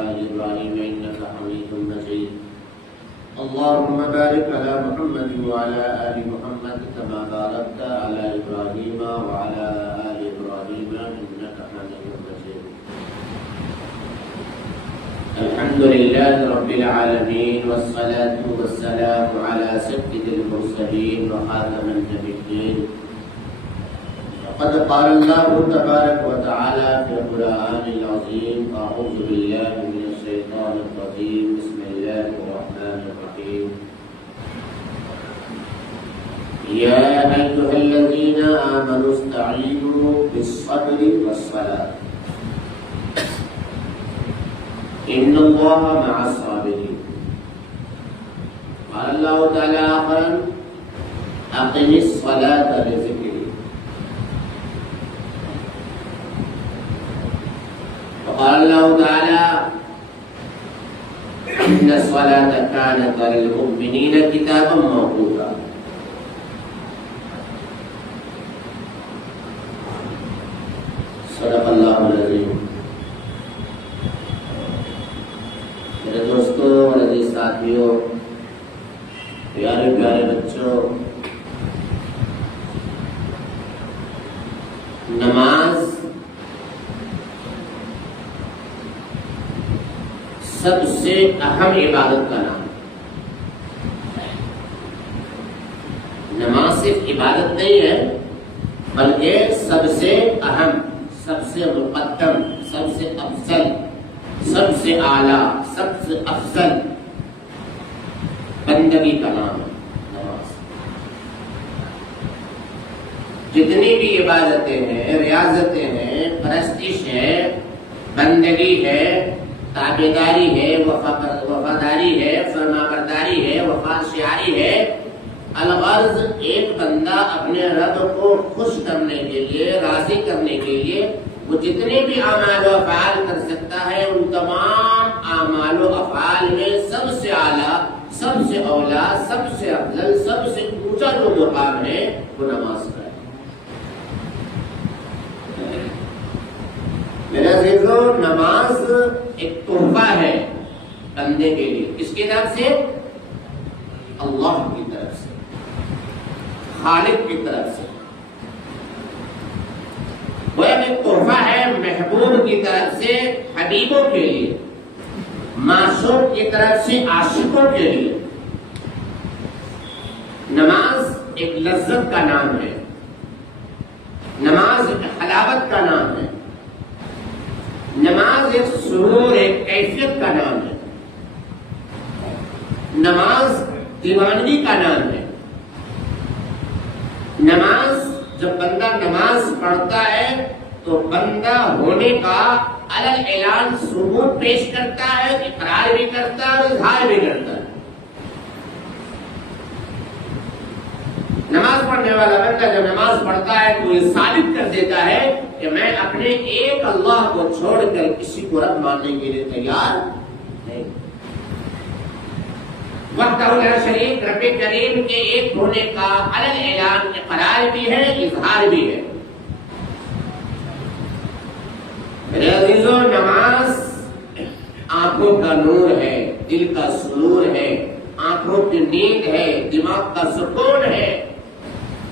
آل إبراهيم إنك حميد مجيد اللهم بارك على محمد وعلى آل محمد كما باركت على إبراهيم وعلى آل إبراهيم إنك حميد مجيد الحمد لله رب العالمين والصلاة والسلام على سيد المرسلين وخاتم النبيين وقد قال الله تبارك وتعالى في القرآن العظيم أعوذ بالله من الشيطان الرجيم بسم الله الرحمن الرحيم يا أيها الذين آمنوا استعينوا بالصبر والصلاة إن الله مع الصابرين قال الله تعالى آخرا أقم الصلاة لذكري وقال الله تعالى إن الصلاة كانت على المؤمنين كتابا موقوتا صدق اللہ العظیم. میرے دوستوں اور عزیز ساتھیوں، پیارے پیارے بچوں، نماز سب سے اہم عبادت کا نام. نماز صرف عبادت نہیں ہے بلکہ سب سے اہم، سب سے مقدم، سب سے افضل، سب سے اعلیٰ، سب سے افضل بندگی کا نام ہے نماز. جتنی بھی عبادتیں ہیں، ریاضتیں ہیں، پرستش ہے، بندگی ہے، تابعداری ہے، وفاداری ہے، فرمانبرداری ہے، وفاشیاری ہے، الغرض ایک بندہ اپنے رب کو خوش کرنے کے لیے، راضی کرنے کے لیے وہ جتنے بھی اعمال و افعال کر سکتا ہے، ان تمام اعمال و افعال میں سب سے اعلیٰ، سب سے اولا، سب سے افضل، سب سے اونچا جو مقام ہے وہ نماز کا ہے. میرے عزیزوں، نماز ایک تحفہ ہے بندے کے لیے. کس کی طرف سے؟ اللہ کی طرف سے، خالق کی طرف سے. وہ ایک تحفہ ہے محبوب کی طرف سے حبیبوں کے لیے، معشوق کی طرف سے عاشقوں کے لیے. نماز ایک لذت کا نام ہے، نماز ایک حلاوت کا نام ہے، نماز ایک سرور، ایک کیفیت کا نام ہے، نماز دیوانگی کا نام ہے. نماز، جب بندہ نماز پڑھتا ہے تو بندہ ہونے کا علل اعلان ثبوت پیش کرتا ہے، اقرار بھی کرتا ہے اور اظہار بھی کرتا ہے. نماز پڑھنے والا بندہ جب نماز پڑھتا ہے تو یہ ثابت کر دیتا ہے کہ میں اپنے ایک اللہ کو چھوڑ کر کسی کو رب ماننے کے لیے تیار نہیں. وحدہ لا شریک رب کریم کے ایک ہونے کا علل اعلان اقرار بھی ہے، اظہار بھی ہے. میرے عزیزوں، نماز آنکھوں کا نور ہے، دل کا سرور ہے، آنکھوں کی نیند ہے، دماغ کا سکون ہے،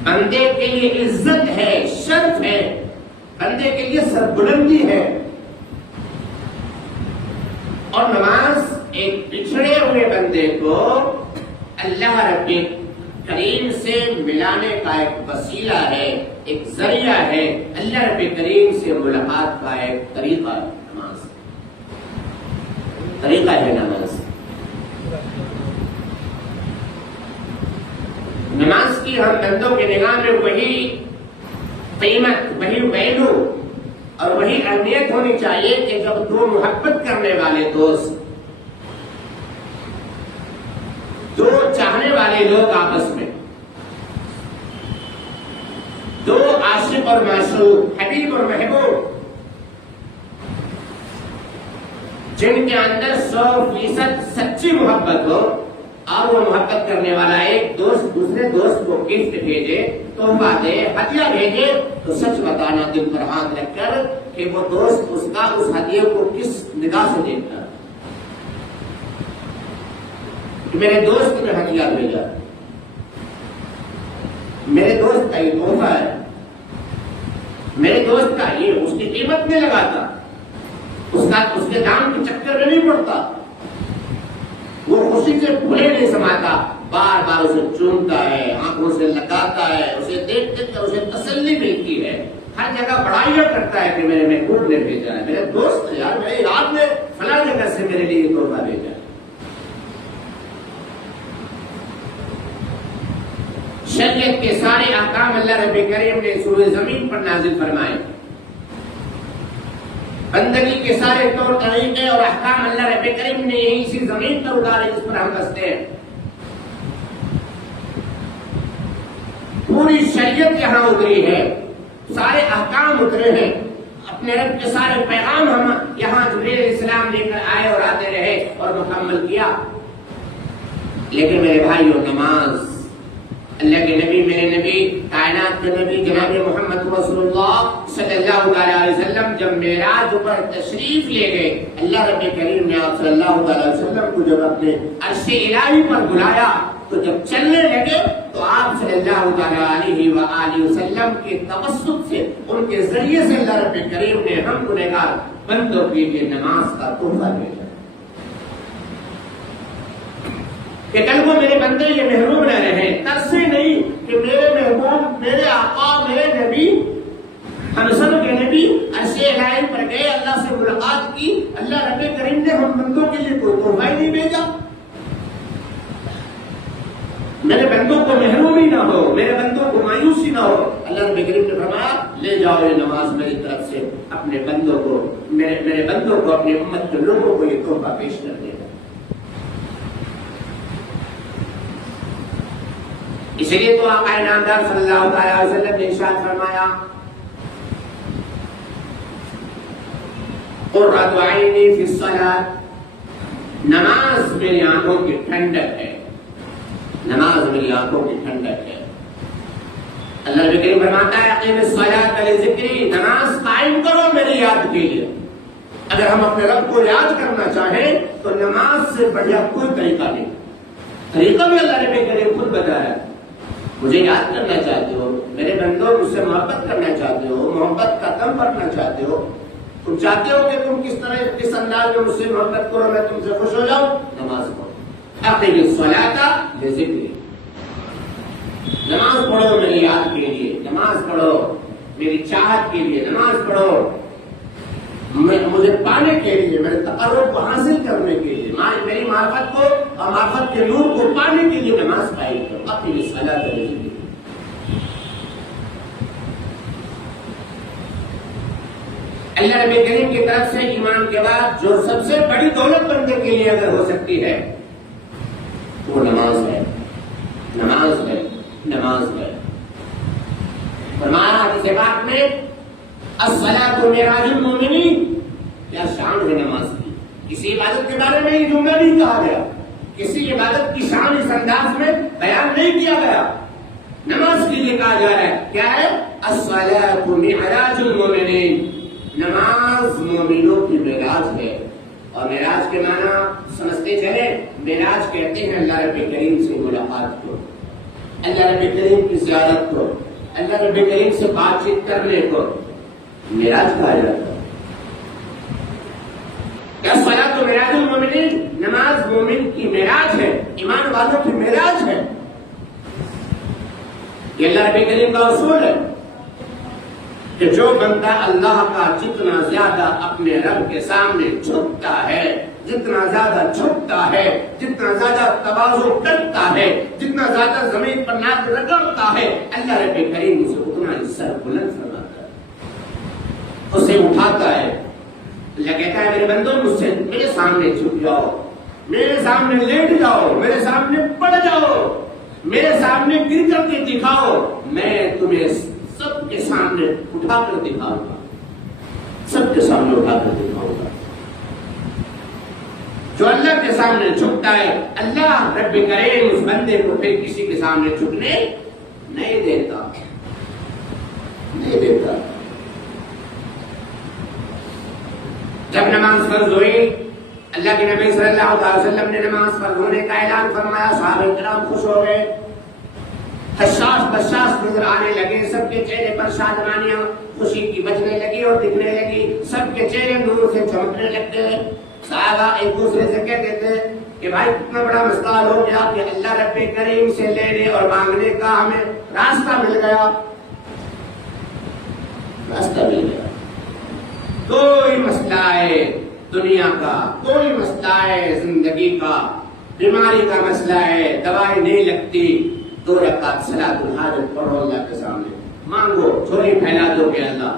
بندے کے لیے عزت ہے، شرف ہے، بندے کے لیے سربلندی ہے. اور نماز ایک بچھڑے ہوئے بندے کو اللہ رب کریم سے ملانے کا ایک وسیلہ ہے، ایک ذریعہ ہے. اللہ رب کریم سے ملاقات کا ایک طریقہ ہے نماز، طریقہ ہے نماز. نماز کی ہم بندوں کے نگاہ میں وہی قیمت، وہی ویلو اور وہی اہمیت ہونی چاہیے کہ جب دو محبت کرنے والے دوست، دو چاہنے والے لوگ آپس میں، دو عاشق اور معشوق، حبیب اور محبوب، جن کے اندر 100% سچی محبت ہو اور وہ محبت کرنے والا ایک دوست دوسرے دوست کو گفٹ بھیجے، تحفہ دے، ہدیہ بھیجے، تو سچ بتانا دل پر ہاتھ رکھ کر کہ وہ دوست اس کا اس ہدیے کو کس نگاہ سے دیکھتا کہ میرے دوست نے ہتھیار بھیجا، میرے دوست کا یہ تحفہ ہے، میرے دوست کا یہ اس کی قیمت نہیں لگاتا، اس کے دام کے چکر میں نہیں پڑتا، وہ خوشی سے بھولے نہیں سماتا، بار بار اسے چومتا ہے، آنکھوں سے لگاتا ہے، اسے دیکھ دیکھ کر اسے تسلی ملتی ہے، ہر جگہ بڑائیاں کرتا ہے کہ میرے محبوب نے بھیجا ہے، میرے دوست یار میرے یاد میں فلاں جگہ سے میرے لیے یہ تحفہ بھیجا ہے۔ شریعت کے سارے احکام اللہ رب کریم نے سورہ زمین پر نازل فرمائے، بندگی کے سارے طور طریقے اور احکام اللہ رب کریم نے یہی اسی زمین پر اتارے جس پر ہم بستے ہیں۔ پوری شریعت یہاں اتری ہے، سارے احکام اترے ہیں، اپنے رب کے سارے پیغام ہم یہاں جبریل علیہ السلام لے کر آئے اور آتے رہے اور مکمل کیا۔ لیکن میرے بھائیو، نماز، اللہ کے نبی، میرے نبی، کائنات کے نبی جناب محمد رسول اللہ صلی اللہ علیہ وسلم جب معراج پر تشریف لے گئے، اللہ رب کریم نے آپ صلی اللہ علیہ وسلم کو جب اپنے عرش الہی پر بلایا تو جب چلنے لگے تو آپ صلی اللہ علیہ وآلہ وسلم کے توسط سے، ان کے ذریعے سے اللہ رب کریم نے ہم گنہگار بندوں کے لیے نماز کا تحفہ بھیجا کہ کل کو میرے بندے یہ محروم نہ رہے، ترسے نہیں کہ میرے محبوب، میرے آقا، میرے نبی، ہم سب کے نبی عرش الہی پر گئے، اللہ سے ملاقات کی، اللہ رب کریم نے ہم بندوں کے لیے کوئی تحفہ ہی نہیں بھیجا، میرے بندوں کو محرومی نہ ہو، میرے بندوں کو مایوسی نہ ہو۔ اللہ رب کریم نے فرمایا لے جاؤ یہ نماز میری طرف سے اپنے بندوں کو، میرے بندوں کو، اپنی امت کے لوگوں کو یہ تحفہ پیش کر دے گا۔ اسی لیے تو آقا نامدار صلی اللہ علیہ وسلم نے ارشاد فرمایا قرۃ عینی فی الصلاۃ، نماز میری آنکھوں کی ٹھنڈک ہے، نماز میری آنکھوں کی ٹھنڈک ہے۔ اللہ نبی کریم فرماتا ہے اقیم الصلاۃ لذکری، نماز قائم کرو میری یاد کے لیے۔ اگر ہم اپنے رب کو یاد کرنا چاہیں تو نماز سے بڑھیا کوئی طریقہ نہیں، طریقہ بھی اللہ نبی کریم خود بتایا۔ مجھے یاد کرنا چاہتے ہو، میرے بندوں مجھ سے محبت کرنا چاہتے ہو، محبت کا دم بھرنا چاہتے ہو، تم چاہتے ہو کہ تم کس طرح، کس انداز میں مجھ سے محبت کرو، میں تم سے خوش ہو جاؤں، نماز پڑھو۔ اقیم الصلاۃ لذکری، نماز پڑھو میری یاد کے لیے، نماز پڑھو میری چاہت کے لیے، نماز پڑھو مجھے پانے کے لیے، میرے تقرب کو حاصل کرنے کے لیے، میری معرفت کو اور معرفت کے نور کو پانے کے لیے نماز قائم کرو۔ اقیم الصلاۃ لذکری۔ اللہ رب کریم کی طرف سے ایمان کے بعد جو سب سے بڑی دولت بندے کے لیے اگر ہو سکتی ہے وہ نماز ہے، نماز ہے، نماز ہے۔ فرمایا حدیث پاک میں الصلاۃ معراج المومنین، کیا شان ہے نماز کی۔ کسی عبادت کے بارے میں یہ جملہ نہیں کہا گیا، کسی عبادت کی شان اس انداز میں بیان نہیں کیا گیا، نماز کے لیے کہا جا رہا ہے کیا ہے؟ الصلاۃ معراج المومنین، نماز مومنوں کی معراج ہے۔ اور معراج کے معنی سمجھتے چلے، معراج کہتے ہیں اللہ رب کریم سے ملاقات کو، اللہ رب کریم کی زیارت کو، اللہ رب کریم سے بات چیت کرنے کو معراج کہا جاتا ہے۔ کیا صلاۃ معراج المومنین، نماز مومن کی معراج ہے، ایمان والوں کی معراج ہے۔ یہ اللہ رب کریم کا اصول ہے کہ جو بندہ اللہ کا جتنا زیادہ اپنے رب کے سامنے جھکتا ہے، جتنا زیادہ جھکتا ہے، جتنا زیادہ تواضع کرتا ہے، جتنا زیادہ زمین پر ناک رگڑتا ہے، اللہ رب کریم اسے اتنا ہی سر بلند فرماتا ہے، اسے اٹھاتا ہے۔ اللہ کہتا ہے میرے بندوں مجھ سے میرے سامنے جھک جاؤ، میرے سامنے لیٹ جاؤ، میرے سامنے پڑ جاؤ، میرے سامنے گر کر کے دکھاؤ، میں تمہیں سب کے سامنے اٹھا کر دکھاؤں گا، سب کے سامنے اٹھا کر دکھاؤں گا۔ جو اللہ کے سامنے جھکتا ہے، اللہ رب کریم اس بندے کو پھر کسی کے سامنے جھکنے نہیں دیتا، نہیں دیتا۔ جب نماز فرض ہوئی، اللہ کے نبی صلی اللہ علیہ وسلم نے نماز فرض ہونے کا اعلان فرمایا، صحابہ کرام خوش ہو گئے، حساس بساس نظر آنے لگے، سب کے چہرے پر شادمانیاں خوشی کی بجنے لگی اور دکھنے لگی، سب کے چہرے نور سے چمکنے لگ گئے۔ صحابہ ایک دوسرے سے کہتے تھے کہ بھائی کتنا بڑا مسئلہ ہو گیا کہ اللہ رب کریم سے لینے اور مانگنے کا ہمیں راستہ مل گیا، راستہ مل گیا۔ کوئی مسئلہ ہے دنیا کا، کوئی مسئلہ ہے زندگی کا، بیماری کا مسئلہ ہے، دوائی نہیں لگتی، 2 رکعت صلاۃ الحاجت پڑھو، اللہ کے سامنے مانگو، جھولی پھیلا دو کہ اللہ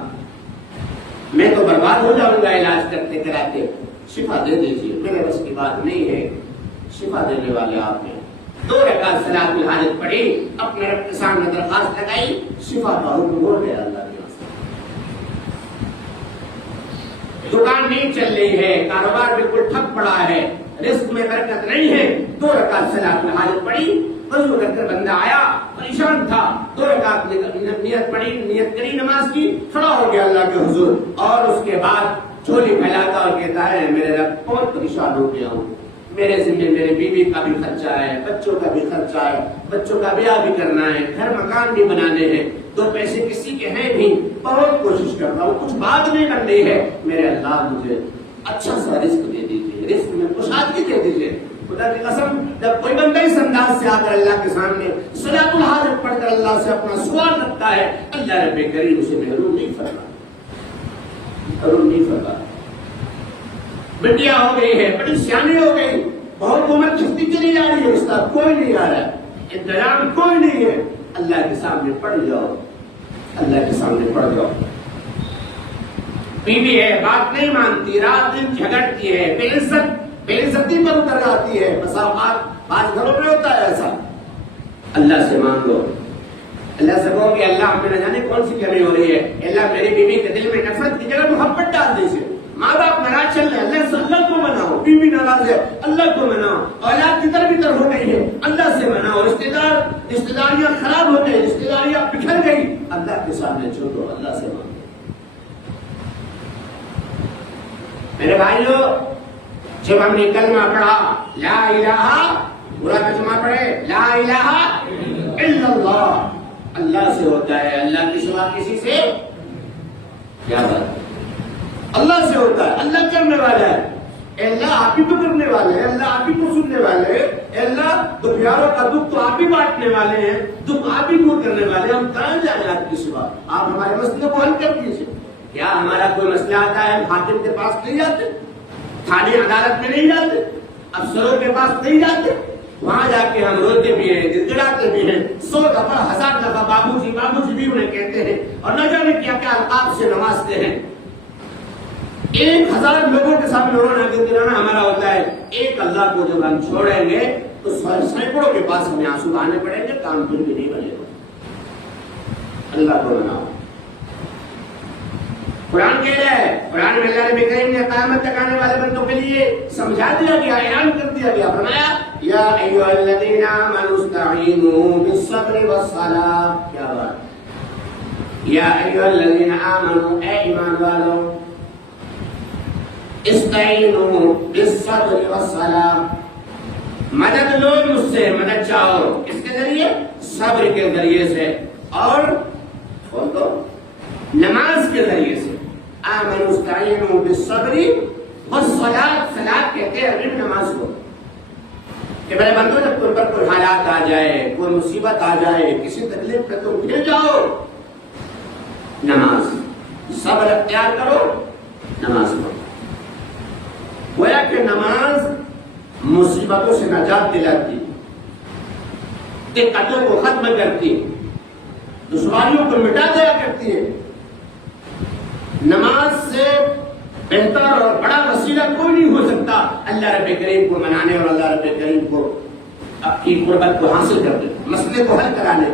میں تو برباد ہو جاؤں گا علاج کرتے کراتے، شفا دے دیجیے، میرے بس کی بات نہیں ہے، شفا دینے والے آپ ہیں۔ 2 رکعت صلاۃ الحاجت پڑھی، اپنے رب کے سامنے درخواست لگائی، شفا کا حکم ہو گیا اللہ کے واسطے۔ دکان نہیں چل رہی ہے، کاروبار بالکل ٹھپ پڑا ہے، رزق میں برکت نہیں ہے، 2 رکعت صلاۃ الحاجت پڑھی، وضو کر کر بندہ آیا، پریشان تھا، 2 رکعت نیت پڑھی، نیت کری نماز کی، کھڑا ہو گیا اللہ کے حضور، اور اس کے بعد جھولی پھیلاتا اور کہتا ہے میرے رب بہت پریشان ہو گیا ہوں، میرے ذمہ میرے بیوی کا بھی خرچہ ہے، بچوں کا بھی خرچہ ہے، بچوں کا بیاہ بھی کرنا ہے، گھر مکان بھی بنانے ہیں، 2 پیسے کسی کے ہیں بھی، بہت کوشش کرتا ہوں، کچھ بات نہیں بن رہی ہے، میرے اللہ مجھے اچھا سا رزق دے دیجیے، رزق میں کشادگی دے دیجیے۔ خدا کی قسم جب کوئی بندہ اس انداز سے آ کر اللہ کے سامنے صلاۃ الحاجت پڑھ کر اللہ سے اپنا سوال رکھتا ہے، اللہ رب کریم اسے محروم نہیں فرماتا، محروم نہیں فرماتا۔ بٹیا ہو گئی ہے، بڑی سیانی ہو گئی، بہت عمر کھستی چلی جا رہی ہے، اس کا کوئی نہیں آ رہا ہے، انتظام کوئی نہیں ہے، اللہ کے سامنے پڑھ جاؤ، اللہ کے سامنے پڑھ جاؤ۔ بیوی ہے، بات نہیں مانتی، رات دن جھگڑتی ہے، بے عزتی پر اتر جاتی ہے، بس بعض گھروں میں ہوتا ہے ایسا، اللہ سے مانگو، اللہ سے کہو کہ اللہ ہمیں نہ جانے کون سی کمی ہو رہی ہے، اللہ میری بیوی کے دل میں نفرت کی جگہ محبت ڈال دیجیے، ماں باپ ناراض چل رہے ہیں، اللہ سے اللہ کو مناؤ، بیوی ناراض ہے اللہ کو مناؤ، اولاد کدھر بدھر ہو گئی ہے اللہ سے مناؤ، رشتہ داریاں خراب ہو گئی، رشتہ داریاں بکھر گئی، اللہ کے سامنے چھوڑو، اللہ سے مانگو۔ میرے بھائیو، جب ہم نے کلمہ پڑھا لا الہ، پورا ترجمہ پڑھے لا الہ الا اللہ، اللہ سے ہوتا ہے، اللہ کے سوا کسی سے کیا بات، اللہ سے ہوتا ہے، اللہ کرنے والا ہے، اللہ آپ ہی کو کرنے والے ہیں، اللہ آپ ہی کو سننے والے ہیں، اللہ دکھیاروں کا دکھ تو آپ ہی بانٹنے والے ہیں، دکھ آپ ہی دور کرنے والے ہیں، ہم کہاں جائیں آپ کے سوا، آپ ہمارے مسئلے کو حل کر دیجیے۔ کیا ہمارا کوئی مسئلہ آتا ہے ہم حاکم کے پاس نہیں جاتے، تھانے عدالت میں نہیں جاتے، افسروں کے پاس نہیں جاتے، وہاں جا کے ہم روتے بھی ہیں، گڑگڑاتے بھی ہیں، 100 دفعہ 1000 دفعہ بابو جی بھی انہیں کہتے ہیں، اور نہ جانے کیا کیا القاب سے نوازتے ہیں۔ 1000 لوگوں کے سامنے رونا گڑگڑانا ہمارا ہوتا ہے، ایک اللہ کو جب ہم چھوڑیں گے تو سینکڑوں کے پاس ہمیں آنسو بہانے پڑیں گے، کام پھر بھی نہیں بنے گا۔ اللہ کو مناؤ۔ قرآن کہہ رہا ہے، قرآن میں اللہ نبی کریم نے قیامت تک آنے والے بندوں کے لیے سمجھا دیا گیا، اعلان کر دیا گیا، فرمایا یا ایھا الذین آمنوا استعینوا بالصبر والصلاۃ، کیا بات، یا ایھا الذین آمنوا، اے ایمان والو، استعینوا بالصبر والصلاۃ، مدد لو مجھ سے، مدد چاہو، کس کے ذریعے؟ صبر کے ذریعے سے، اور نماز کے ذریعے سے۔ آمنوا استعینوا بالصبر والصلاۃ، صلاۃ کہتے ہیں علم نماز کو، کہ میرے بندو جب تم پر کوئی حالات آ جائے، کوئی مصیبت آ جائے، کسی تکلیف پہ تم گر جاؤ، نماز، صبر اختیار کرو، نماز پڑھو۔ گویا کہ نماز مصیبتوں سے نجات دلاتی، دقتوں کو ختم کرتی، دشواریوں کو مٹا دیا کرتی ہے۔ نماز سے بہتر اور بڑا وسیلہ کوئی نہیں ہو سکتا اللہ رب کریم کو منانے اور اللہ رب کریم کو اپنی قربت کو حاصل کرنے، مسئلے کو حل کرانے۔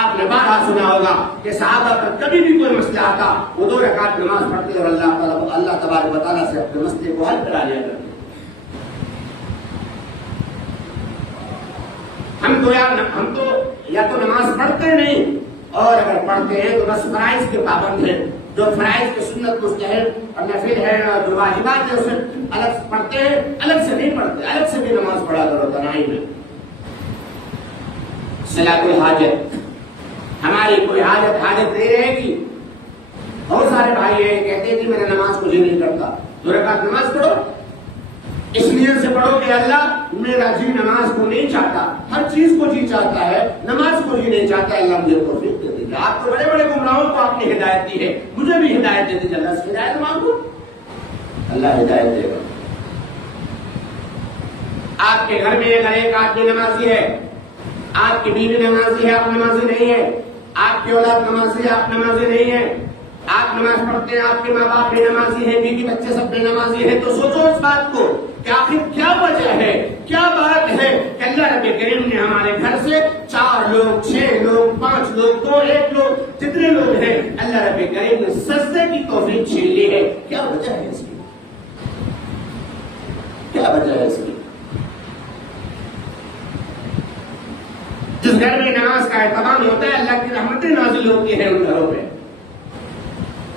آپ نے بارہا سنا ہوگا کہ صحابہ پر کبھی بھی کوئی مسئلہ آتا، وہ 2 رکعت نماز پڑھتے اور اللہ تبارک و تعالیٰ سے اپنے مسئلے کو حل کرا لیا کرتے۔ ہم تو یا تو نماز پڑھتے نہیں، اور اگر پڑھتے ہیں تو بس فرائض کے پابند ہیں، جو فرائض کی سنت مستحب اور نفل ہے اور جو واجبات ہیں اسے الگ پڑھتے ہیں، الگ سے نہیں پڑھتے، الگ سے بھی نماز پڑھا کرو تنہائی میں۔ صلاۃ الحاجت، ہماری کوئی حاجت نہیں رہے گی۔ بہت سارے بھائی ہیں کہتے ہیں کہ میں نے نماز کو جی نہیں کرتا، 2 رکعت نماز پڑھو، اس نیت سے پڑھو کہ اللہ میرا جی نماز کو نہیں چاہتا، ہر چیز کو جی چاہتا ہے، نماز کو جی نہیں چاہتا، اللہ مجھے توفیق دے دیجیے۔ آپ تو بڑے بڑے گمراہوں کو آپ نے ہدایت دی ہے، مجھے بھی ہدایت دے دیجیے، اللہ سے ہدایت مانگو، اللہ ہدایت دے گا۔ آپ کے گھر میں اگر ایک آدمی نمازی ہے، آپ کی بیوی نمازی ہے، آپ نمازی نہیں ہے، آپ کی اولاد نمازی ہے، آپ نمازی نہیں ہے، آپ نماز پڑھتے ہیں، آپ کے ماں باپ بھی نمازی ہیں، بیوی بچے سب بھی نمازی ہیں، تو سوچو اس بات کو کہ آخر کیا وجہ ہے، کیا بات ہے کہ اللہ رب کریم نے ہمارے گھر سے 4 لوگ، 6 لوگ، 5 لوگ، 2، 1 لوگ، جتنے لوگ ہیں، اللہ رب کریم نے سجدے کی توفیق چھین لی ہے؟ کیا وجہ ہے اس کی؟ کیا وجہ ہے اس کی؟ جس گھر میں نماز کا اہتمام ہوتا ہے، اللہ کی رحمتیں نازل ہوتی ہیں ان گھروں پہ،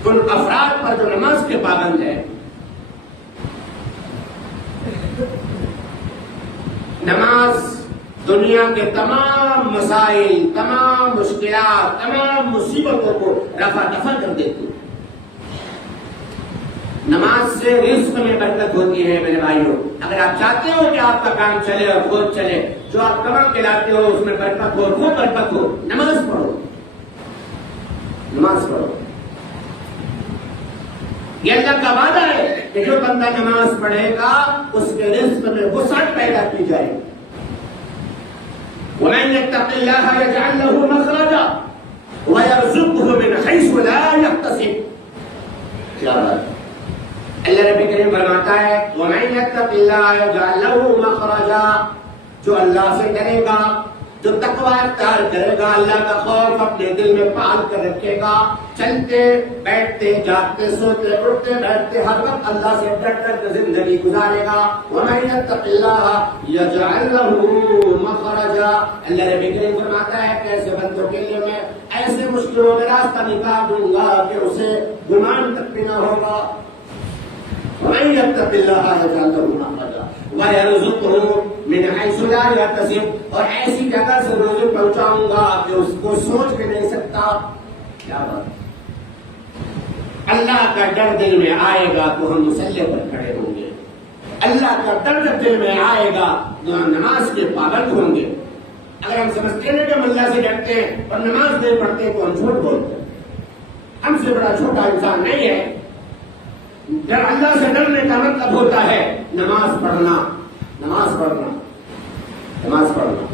ان افراد پر جو نماز کے پابند ہے۔ نماز دنیا کے تمام مسائل، تمام مشکلات، تمام مصیبتوں کو رفع دفع کر دیتی ہے۔ نماز سے رزق میں برکت ہوتی ہے میرے بھائیوں۔ اگر آپ چاہتے ہو کہ آپ کا کام چلے اور خود چلے، جو آپ کما کے لاتے ہو اس میں برکت ہو، خوب برکت ہو، نماز پڑھو، نماز پڑھو۔ یہ اللہ کا وعدہ ہے کہ جو بندہ نماز پڑھے گا اس کے رزق میں وسعت پیدا کی جائے گی۔ وَمَن يَتَّقِ اللَّهَ يَجْعَل لَّهُ مَخْرَجًا وَيَرْزُقْهُ مِنْ حَيْثُ لَا يَحْتَسِبُ۔ کیا بات! اللہ رب کریم فرماتا ہے وَمَن يَتَّقِ اللَّهَ يَجْعَل لَّهُ مَخْرَجًا، جو اللہ سے ڈرے گا، جو تقوی اختیار کرے گا، اللہ کا خوف اپنے دل میں پال کر رکھے گا، چلتے بیٹھتے جاگتے سوتے اٹھتے بیٹھتے ہر وقت اللہ سے ڈر ڈر کر زندگی گزارے گا۔ وَمَن يَتَّقِ اللَّهَ يَجْعَل لَّهُ مَخْرَجًا، اللہ رب کریم فرماتا ہے کہ ایسے بندوں کے لیے میں ایسے مشکلوں میں راستہ نکال دوں گا کہ اسے گمان تک بھی نہ ہوگا۔ وَمَن يَتَّقِ اللَّهَ يَجْعَل لَّهُ مَخْرَجًا وَيَرْزُقْهُ مِنْ حَيْثُ لَا يَحْتَسِبُ، اور ایسی جگہ سے روزی پہنچاؤں گا کہ اس کو سوچ بھی نہیں سکتا۔ کیا بات! اللہ کا ڈر دل میں آئے گا تو ہم مصلی پر کھڑے ہوں گے، اللہ کا ڈر جب دل میں آئے گا تو ہم نماز کے پابند ہوں گے۔ اگر ہم سمجھتے ہیں کہ ہم اللہ سے ڈرتے ہیں اور نماز نہیں پڑھتے تو ہم جھوٹ بولتے ہیں۔ ہم سے بڑا چھوٹا انسان نہیں ہے۔ جب اللہ سے ڈرنے کا مطلب ہوتا ہے نماز پڑھنا، نماز پڑھنا، نماز پڑھنا۔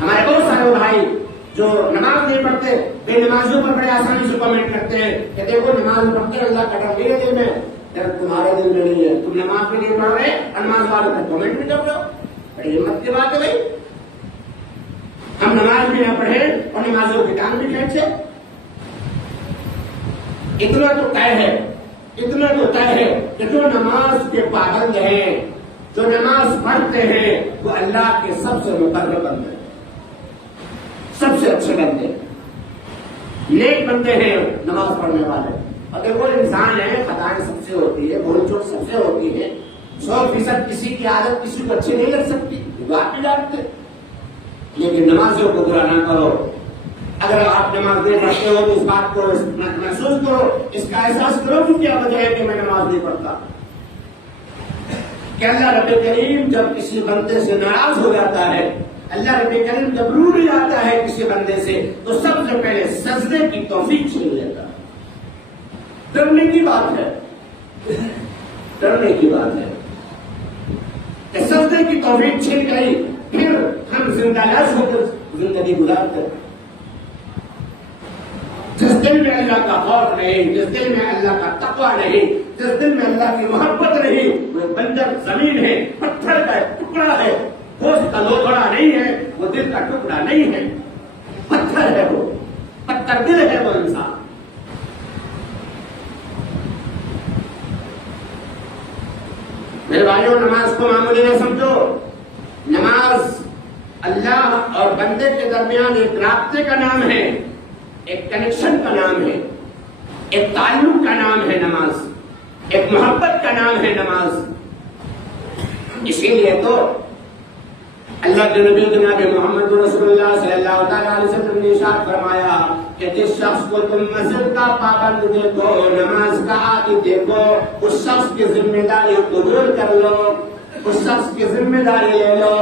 ہمارے بہت سارے بھائی جو نماز نہیں پڑھتے بے نمازیوں پر بڑے آسانی سے کمنٹ کرتے ہیں کہ دیکھو نماز پڑھتے ہیں، اللہ کا ڈر میرے دل میں، ڈر تمہارے دل میں نہیں ہے، تم نماز بھی نہیں پڑھ رہے اور نماز والوں پر کمنٹ بھی کر رہے ہو۔ بڑی ہمت کی بات ہے بھائی، ہم نماز بھی نہ پڑھے اور نمازوں کے کام بھی کھینچے۔ اتنا تو طے ہے، اتنا تو طے ہے کہ جو نماز کے پابند ہیں، جو نماز پڑھتے ہیں، وہ اللہ کے سب سے مقرب بندے، سب سے اچھے بندے، نیک بندے ہیں نماز پڑھنے والے۔ اگر وہ انسان ہے، خطائیں سب سے ہوتی ہے، بھول چوک سب سے ہوتی ہے، 100% کسی کی عادت کسی کو اچھی نہیں لگ سکتی، بات بھی جانتے، لیکن نمازوں کو برا نہ کرو۔ اگر آپ نماز نہیں پڑھتے ہو تو اس بات کو محسوس کرو، اس کا احساس کرو کہ کیا وجہ ہے کہ میں نماز نہیں پڑھتا۔ کہ اللہ رب کریم جب کسی بندے سے ناراض ہو جاتا ہے، اللہ رب کریم جب روٹھ جاتا ہے کسی بندے سے، تو سب سے پہلے سجدے کی توفیق چھین لیتا ہے۔ ڈرنے کی بات ہے، ڈرنے کی بات ہے کہ سجدے کی توفیق چھین گئی، پھر ہم زندہ لاش ہو کر زندگی گزارتے ہیں۔ جس دل میں اللہ کا خوف نہیں، جس دل میں اللہ کا تقویٰ نہیں، جس دل میں اللہ کی محبت نہیں، وہ بنجر زمین ہے، پتھر کا ٹکڑا ہے، گوشت کا لوتھڑا نہیں ہے، وہ دل کا ٹکڑا نہیں ہے، پتھر ہے، وہ پتھر دل ہے وہ انسان۔ میرے بھائیوں، نماز کو معمولی نہ سمجھو۔ نماز اللہ اور بندے کے درمیان ایک رابطے کا نام ہے، ایک کنیکشن کا نام ہے۔ ایک تعلق کا نام ہے نماز، ایک محبت کا نام ہے نماز۔ اسی لیے تو اللہ کے نبی جناب محمد رسول اللہ صلی اللہ تعالیٰ علیہ وسلم نے ارشاد فرمایا کہ جس شخص کو تم مسجد کا پابند دیکھو، نماز کا عادی دیکھو، اس شخص کی ذمہ داری قبول کر لو، اس شخص کی ذمہ داری لے لو۔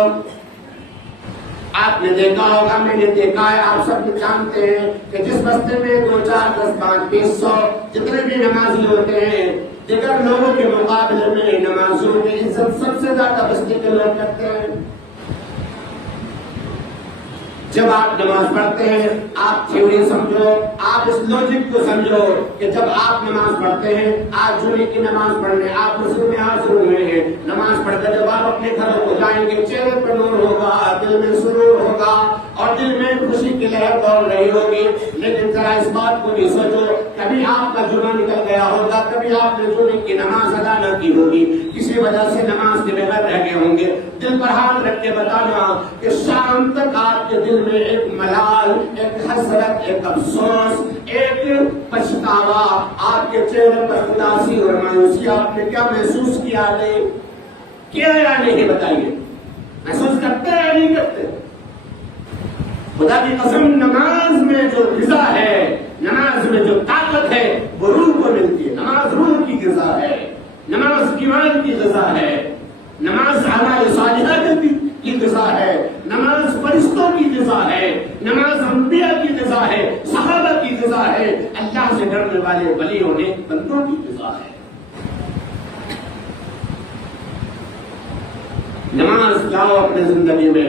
آپ نے دیکھا ہوگا، میں نے دیکھا ہے، آپ سب جانتے ہیں کہ جس بستے میں 2 4 10 5 20 100 جتنے بھی نمازی ہوتے ہیں، دیگر لوگوں کے مقابلے میں نمازیوں کی عزت سب سے زیادہ بستی کے لوگ کرتے ہیں۔ جب آپ نماز پڑھتے ہیں، آپ تھیوری سمجھو، آپ اس لوجک کو سمجھو کہ جب آپ نماز پڑھتے ہیں، آج جمعے کی نماز پڑھنے آپ مسجد میں حاضر ہوئے ہیں، نماز پڑھ کر جب آپ اپنے گھروں کو جائیں گے، چہرے پر نور ہوگا، دل میں سرور ہوگا اور دل میں خوشی کی لہر دوڑ رہی ہوگی۔ لیکن ذرا اس بات کو بھی سوچو، کبھی آپ کا جمعہ نکل گیا ہوگا، کبھی آپ نے جمعے کی نماز ادا نہ کی ہوگی، کسی وجہ سے نماز کے بغیر رہ گئے ہوں گے۔ دل پر ہاتھ رکھ کے بتانا کہ شام تک آپ کے دل میں ایک ملال، ایک حسرت، ایک افسوس، ایک پچھتاوا، آپ کے چہرے پر اداسی اور مایوسی آپ نے کیا محسوس کیا نہیں کیا یا نہیں؟ بتائیے، محسوس کرتے ہیں یا نہیں کرتے؟ خدا کی قسم، نماز میں جو غذا ہے، نماز میں جو طاقت ہے، وہ روح کو ملتی ہے۔ نماز روح کی غذا ہے، نماز ایمان کی غذا ہے، نماز اعمال صالحہ کی غذا ہے، نماز فرشتوں کی غذا ہے، نماز انبیاء کی غذا ہے، صحابہ کی غذا ہے، اللہ سے ڈرنے والے ولیوں نے بندوں کی غذا ہے۔ نماز لاؤ اپنے زندگی میں،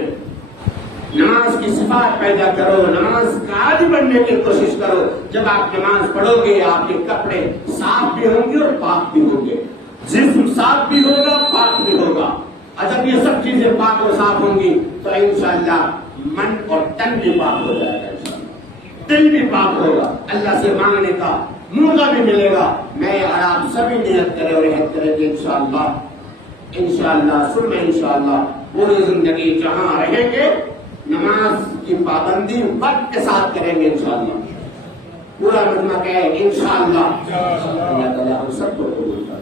نماز کی صفات پیدا کرو، نماز کا عادی بننے کی کوشش کرو۔ جب آپ نماز پڑھو گے، آپ کے کپڑے صاف بھی ہوں گے اور پاک بھی ہوں گے، جسم صاف بھی ہوگا، پاک بھی ہوگا۔ اور جب یہ سب چیزیں پاک اور صاف ہوں گی تو انشاءاللہ من اور تن بھی پاک ہو جائے گا، انشاءاللہ دل بھی پاک ہوگا، اللہ سے مانگنے کا موقع بھی ملے گا۔ میں اور آپ سبھی نیت کریں اور عہد کریں کہ انشاءاللہ ثم انشاءاللہ پوری زندگی جہاں رہیں گے نماز کی پابندی وقت کے ساتھ کریں گے انشاءاللہ۔ پورا مجمع کہے انشاءاللہ۔ اللہ تعالیٰ ہم سب کو قبول کرے۔